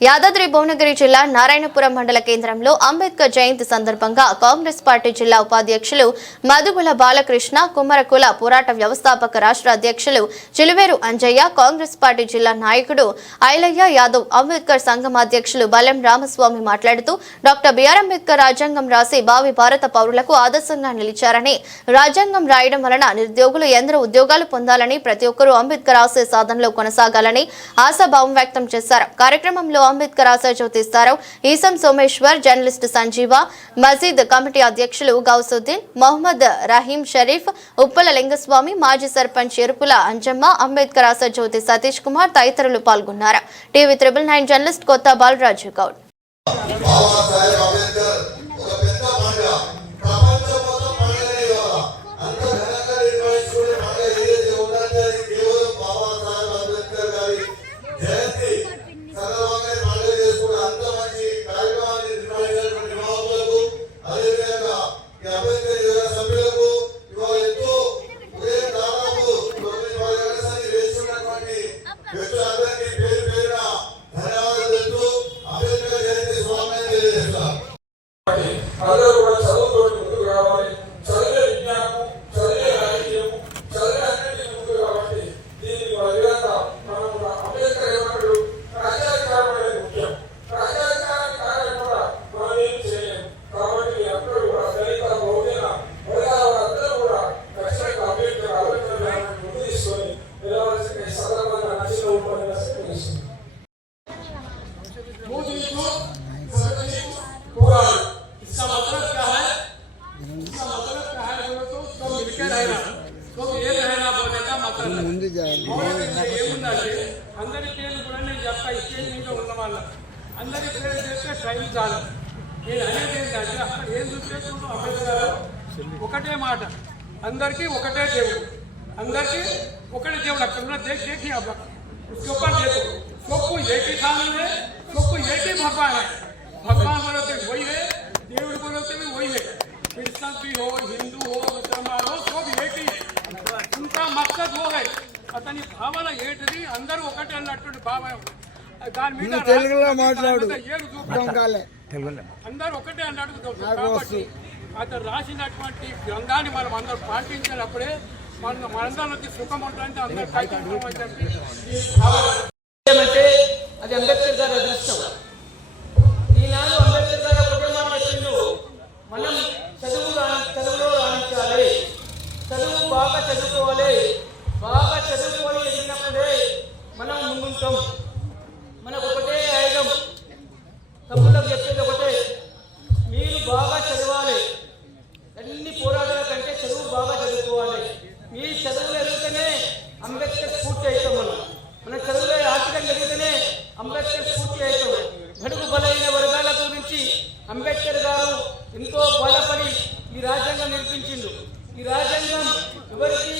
యాదాద్రి భువనగిరి జిల్లా నారాయణపురం మండల కేంద్రంలో అంబేద్కర్ జయంతి సందర్భంగా కాంగ్రెస్ పార్టీ జిల్లా ఉపాధ్యక్షులు మధుగుల బాలకృష్ణ కుమ్మరకుల పోరాట వ్యవస్థాపక రాష్ట్ర అధ్యక్షులు చిలువేరు అంజయ్య కాంగ్రెస్ పార్టీ జిల్లా నాయకుడు ఐలయ్య యాదవ్ అంబేద్కర్ సంఘం అధ్యక్షులు బలెం రామస్వామి మాట్లాడుతూ డాక్టర్ బిఆర్ అంబేద్కర్ రాజ్యాంగం రాసి భావి భారత పౌరులకు ఆదర్శంగా నిలిచారని రాజ్యాంగం రాయడం వలన నిరుద్యోగులు ఎందరో ఉద్యోగాలు పొందాలని ప్రతి ఒక్కరూ అంబేద్కర్ ఆశయ సాధనలో కొనసాగాలని ఆశాభావం వ్యక్తం చేశారు. కార్యక్రమంలో అంబేద్కర్ ఆశయ జ్యోతిస్తారు. ఈసం సోమేశ్వర్ జర్నలిస్ట్ సంజీవ మజీద్ కమిటీ అధ్యక్షులు గౌసుద్దీన్ మొహమ్మద్ రహీం షరీఫ్ ఉప్పల లింగస్వామి మాజీ సర్పంచ్ ఎరుపుల అంజమ్మ అంబేద్కర్ ఆశయ జ్యోతి సతీష్ కుమార్ తదితరులు పాల్గొన్నారు. టీవీ త్రిబుల్ నైన్ జర్నలిస్ట్ కొత్త బాలరాజు గౌడ్. అందరి ఏముందంటే అందరి పేర్లు కూడా నేను చెప్తా స్టేజ్ మీద ఉన్న వాళ్ళ అందరి పేరు చేస్తే ట్రైన్ చాలా నేను అనేది ఏంటంటే అక్కడ ఏం చూస్తే చూడు ఒకటే మాట అందరికీ ఒకటే దేవుడు అందరికీ ఒకటే దేవుడు అక్కడ ఉన్న దేశ దేశీ అబ్బా चोपर देखो सबको एक ही सामने है सबको एक ही भगवान है भगवान बोलते वही है देव बोलते भी वही ఇంకా क्रिश्चन भी అతని భావన ఏంటిది? అందరూ ఒకటే అన్నటువంటి భావన. దాని మీద తెలుగులో మాట్లాడు. అందరూ ఒకటే అన్నట్టు కాబట్టి అతను రాసినటువంటి గ్రంథాన్ని మనం అందరూ పాటించినప్పుడే మన మనందరికీ సుఖం ఉంటుందంటే అందరూ చెప్పి అంటే అది అంబేద్కర్ గారి అదృష్టం. ఈ రాజ్యాంగం ఎవరికి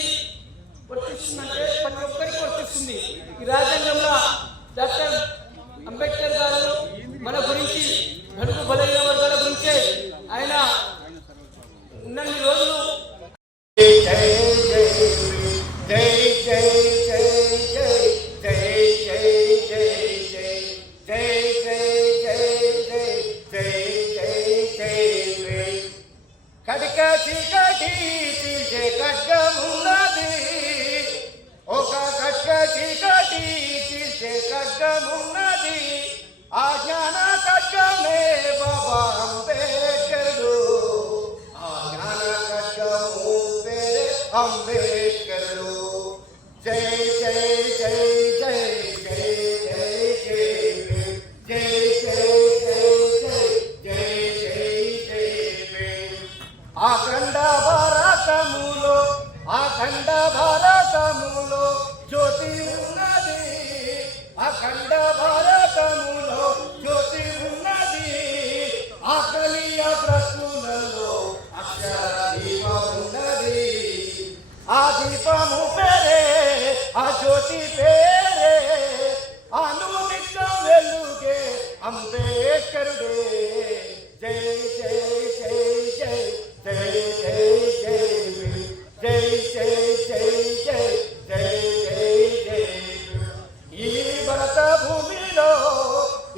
వర్తిస్తుందంటే ప్రతి ఒక్కరికి వర్తిస్తుంది. ఈ రాజ్యాంగంలో డాక్టర్ అంబేద్కర్ గారు మన గురించి బడుగు బలైన వర్గాల గురించే ఆయన ఉన్నన్ని ఖడ్గమున్నది ఆ జ్ఞాన ఖడ్గమే బాబా అంబేద్కరుడు ఆ జ్ఞాన ఖడ్గము పేరే అంబేద్కరుడు జై జై జై జై జై జై జై జై జై జై జై జై జై జై భారతములో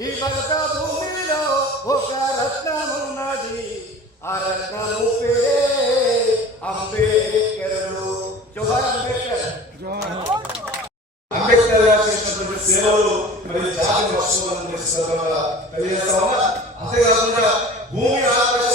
ఈ భరత భూమిలో ఒక రత్నం ఉన్నది ఆ రత్నము పేరే అంబేద్కరుడు. జోహర్ అంబేద్కర్. అంబేద్కర్ గారు సేవలు మరి జాతి వస్తువులను తెలియజేస్తా ఉన్నా అంతేకాకుండా భూమి ఆకాశ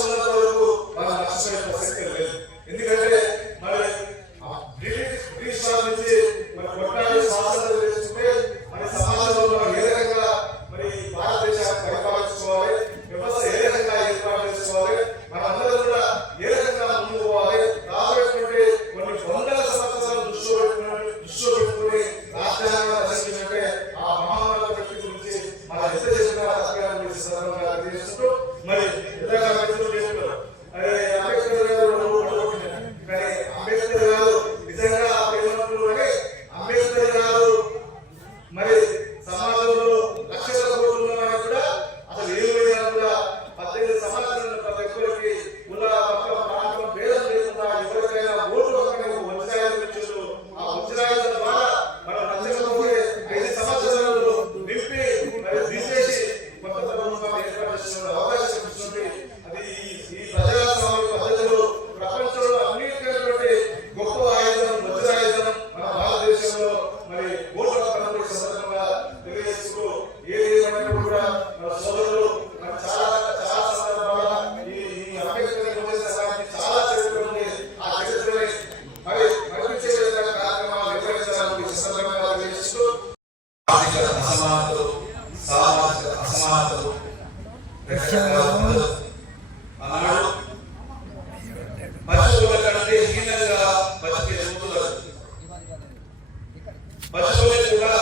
పశువులు కూడా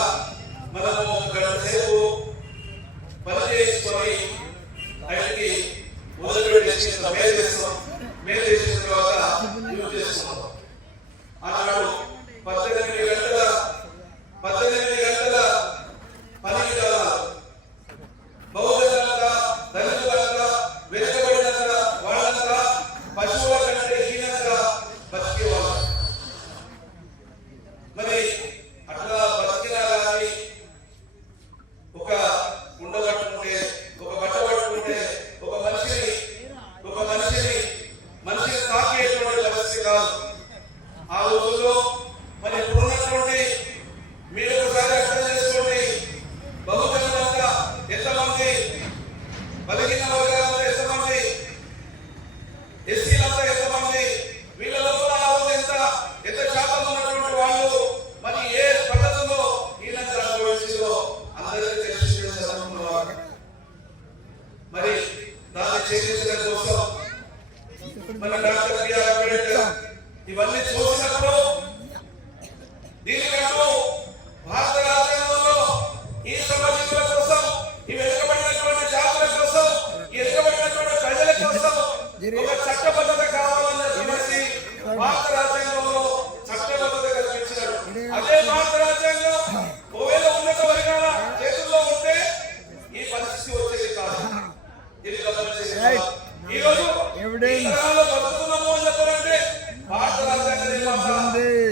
చేయించడం కోసం మన డాక్టర్ బిఆర్ అంబేద్కర్ ఇవన్నీ చూసినప్పుడు దీనికంటూ భారత రాజ్యాంగంలో ఈ సమాజంలో కోసం ఈ వెనుకబడినటువంటి జాతుల కోసం ఎదురబడినటువంటి ప్రజల కోసం ఎవిడెన్స్ భారత